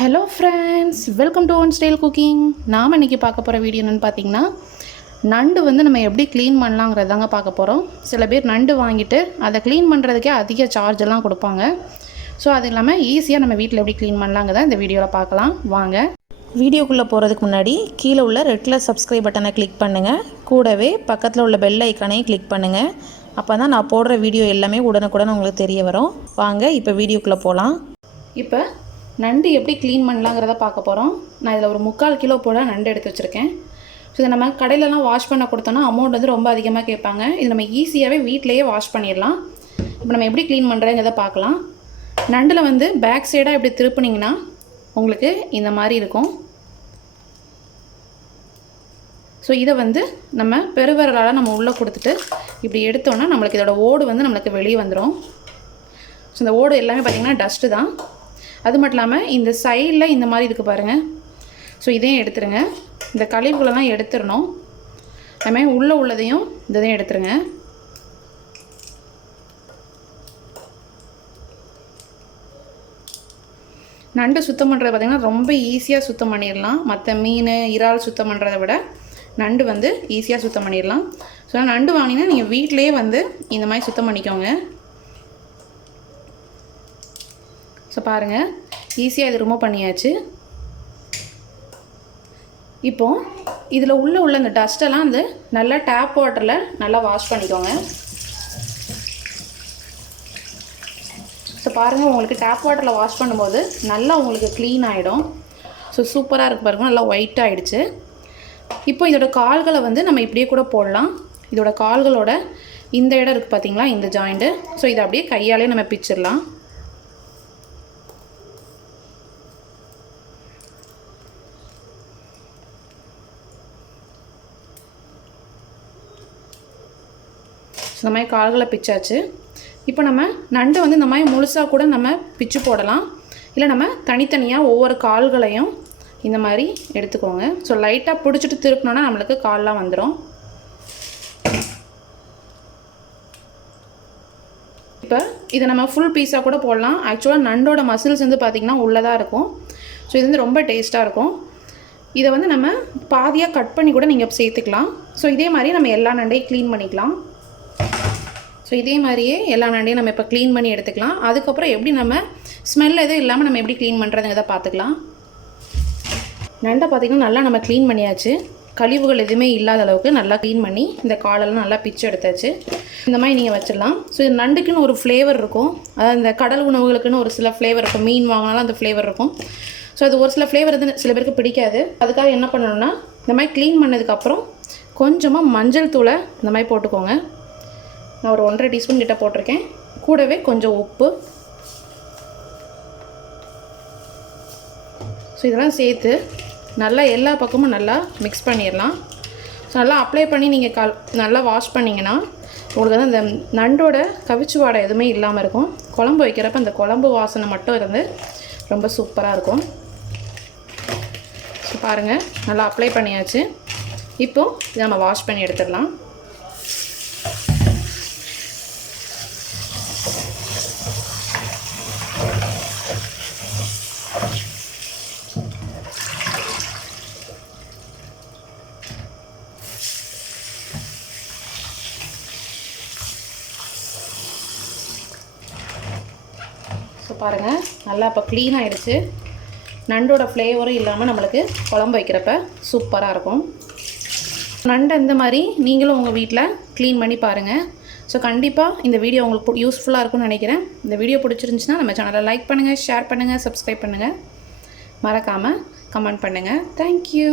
Hello friends, welcome to one style cooking. நாம் இன்றைக்கி பார்க்க போகிற வீடியோ என்னென்னு பார்த்தீங்கன்னா, நண்டு வந்து நம்ம எப்படி க்ளீன் பண்ணலாங்கிறது தாங்க பார்க்க போகிறோம். சில பேர் நண்டு வாங்கிட்டு அதை க்ளீன் பண்ணுறதுக்கே அதிக சார்ஜெல்லாம் கொடுப்பாங்க. ஸோ அது இல்லாமல் ஈஸியாக நம்ம வீட்டில் எப்படி க்ளீன் பண்ணலாங்கிறத இந்த வீடியோவில் பார்க்கலாம் வாங்க. வீடியோக்குள்ளே போகிறதுக்கு முன்னாடி கீழே உள்ள ரெட் கலர் சப்ஸ்கிரைப் பட்டனை கிளிக் பண்ணுங்கள். கூடவே பக்கத்தில் உள்ள பெல் ஐக்கானையும் கிளிக் பண்ணுங்கள். அப்போ தான் நான் போடுற வீடியோ எல்லாமே உடனுக்குடன் உங்களுக்கு தெரிய வரும். வாங்க இப்போ வீடியோக்குள்ளே போகலாம். இப்போ நண்டு எப்படி க்ளீன் பண்ணலாங்கிறத பார்க்க போகிறோம். நான் இதில் ஒரு 3/4 கிலோ போல் நண்டு எடுத்து வச்சுருக்கேன். ஸோ இதை நம்ம கடையிலலாம் வாஷ் பண்ண கொடுத்தோன்னா அமௌண்ட் வந்து ரொம்ப அதிகமாக கேட்பாங்க. இது நம்ம ஈஸியாகவே வீட்டிலையே வாஷ் பண்ணிடலாம். இப்போ நம்ம எப்படி க்ளீன் பண்ணுறதுங்கிறத பார்க்கலாம். நண்டில் வந்து பேக் சைடாக இப்படி திருப்பினீங்கன்னா உங்களுக்கு இந்த மாதிரி இருக்கும். ஸோ இதை வந்து நம்ம பெருவிரலால் நம்ம உள்ளே கொடுத்துட்டு இப்படி எடுத்தோன்னா நம்மளுக்கு இதோட ஓடு வந்து நம்மளுக்கு வெளியே வந்துடும். ஸோ இந்த ஓடு எல்லாமே பார்த்திங்கன்னா டஸ்ட்டு தான். அது மட்டும் இல்லாமல் இந்த சைடில் இந்த மாதிரி இருக்குது பாருங்கள். ஸோ இதையும் எடுத்துருங்க. இந்த கழிவுகளெல்லாம் எடுத்துடணும். அதுமாதிரி உள்ளே உள்ளதையும் இதையும் எடுத்துருங்க. நண்டு சுத்தம் பண்ணுறது பார்த்திங்கன்னா ரொம்ப ஈஸியாக சுத்தம் பண்ணிடலாம். மற்ற மீன் இறால் சுத்தம் பண்ணுறதை விட நண்டு வந்து ஈஸியாக சுத்தம் பண்ணிடலாம். ஸோ நண்டு வாங்கினீங்கன்னா நீங்கள் வீட்டிலையே வந்து இந்த மாதிரி சுத்தம் பண்ணிக்கோங்க. ஸோ பாருங்கள், ஈஸியாக இது ரிமூவ் பண்ணியாச்சு. இப்போது இதில் உள்ள இந்த டஸ்ட்டெல்லாம் வந்து நல்லா டேப் வாட்டரில் நல்லா வாஷ் பண்ணிக்கோங்க. ஸோ பாருங்கள், உங்களுக்கு டேப் வாட்டரில் வாஷ் பண்ணும்போது நல்லா உங்களுக்கு க்ளீன் ஆகிடும். ஸோ சூப்பராக இருக்குது பாருங்கள், நல்லா ஒயிட் ஆகிடுச்சு. இப்போ இதோட கால்களை வந்து நம்ம இப்படியே கூட போடலாம். இதோட கால்களோட இந்த இடம் இருக்குது பார்த்திங்களா, இந்த ஜாயிண்ட்டு. ஸோ இதை அப்படியே கையாலே நம்ம பிச்சிடலாம். இந்த மாதிரி கால்களை பிச்சாச்சு. இப்போ நம்ம நண்டு வந்து இந்த மாதிரி முழுசாக கூட நம்ம பிச்சு போடலாம். இல்லை நம்ம தனித்தனியாக ஒவ்வொரு கால்களையும் இந்த மாதிரி எடுத்துக்கோங்க. ஸோ லைட்டாக பிடிச்சிட்டு திருப்பினோன்னா நம்மளுக்கு கால்லாம் வந்துடும். இப்போ இதை நம்ம ஃபுல் பீஸாக கூட போடலாம். ஆக்சுவலாக நண்டோட மசில்ஸ் வந்து பார்த்திங்கன்னா உள்ளதாக இருக்கும். ஸோ இது வந்து ரொம்ப டேஸ்ட்டாக இருக்கும். இதை வந்து நம்ம பாதியாக கட் பண்ணி கூட நீங்கள் சேர்த்துக்கலாம். ஸோ இதே மாதிரி நம்ம எல்லா நண்டையும் க்ளீன் பண்ணிக்கலாம். ஸோ இதே மாதிரியே எல்லா நண்டையும் நம்ம இப்போ க்ளீன் பண்ணி எடுத்துக்கலாம். அதுக்கப்புறம் எப்படி நம்ம ஸ்மெல் எதுவும் இல்லாமல் நம்ம எப்படி க்ளீன் பண்ணுறதுங்கிறத பார்த்துக்கலாம். நண்டை பார்த்திங்கன்னா நல்லா நம்ம க்ளீன் பண்ணியாச்சு. கழிவுகள் எதுவுமே இல்லாத அளவுக்கு நல்லா க்ளீன் பண்ணி இந்த காலெல்லாம் நல்லா பிச்சு எடுத்தாச்சு. இந்த மாதிரி நீங்கள் வச்சிடலாம். ஸோ இது நண்டுக்குன்னு ஒரு ஃப்ளேவர் இருக்கும். அதாவது இந்த கடல் உணவுகளுக்குன்னு ஒரு சில ஃப்ளேவர் இருக்கும். மீன் வாங்கினாலும் அந்த ஃப்ளேவர் இருக்கும். ஸோ அது ஒரு சில ஃப்ளேவர் வந்து சில பேருக்கு பிடிக்காது. அதுக்காக என்ன பண்ணணும்னா, இந்த மாதிரி க்ளீன் பண்ணதுக்கப்புறம் கொஞ்சமாக மஞ்சள் தூளை இந்த மாதிரி போட்டுக்கோங்க. நான் ஒரு 1.5 டீஸ்பூன் கிட்ட போட்டிருக்கேன். கூடவே கொஞ்சம் உப்பு. ஸோ இதெல்லாம் சேர்த்து நல்லா எல்லா பக்கமும் நல்லா மிக்ஸ் பண்ணிடலாம். ஸோ நல்லா அப்ளை பண்ணி நீங்கள் நல்லா வாஷ் பண்ணிங்கன்னா உங்களுக்கு வந்து அந்த நண்டோட கவிச்சு வாடை எதுவுமே இல்லாமல் இருக்கும். குழம்பு வைக்கிறப்ப அந்த குழம்பு வாசனை மட்டும் இருந்து ரொம்ப சூப்பராக இருக்கும். ஸோ பாருங்கள், நல்லா அப்ளை பண்ணியாச்சு. இப்போது இதை நம்ம வாஷ் பண்ணி எடுத்துடலாம். ஸோ பாருங்கள், நல்லா இப்போ க்ளீன் ஆகிடுச்சு. நண்டோட ஃப்ளேவரும் இல்லாமல் நம்மளுக்கு குழம்பு வைக்கிறப்ப சூப்பராக இருக்கும். நண்டை இந்த மாதிரி நீங்களும் உங்கள் வீட்டில் க்ளீன் பண்ணி பாருங்கள். ஸோ கண்டிப்பாக இந்த வீடியோ உங்களுக்கு யூஸ்ஃபுல்லாக இருக்கும்னு நினைக்கிறேன். இந்த வீடியோ பிடிச்சிருந்துச்சுன்னா நம்ம சேனலை லைக் பண்ணுங்கள், ஷேர் பண்ணுங்கள், சப்ஸ்கிரைப் பண்ணுங்கள். மறக்காமல் கமெண்ட் பண்ணுங்கள். தேங்க்யூ.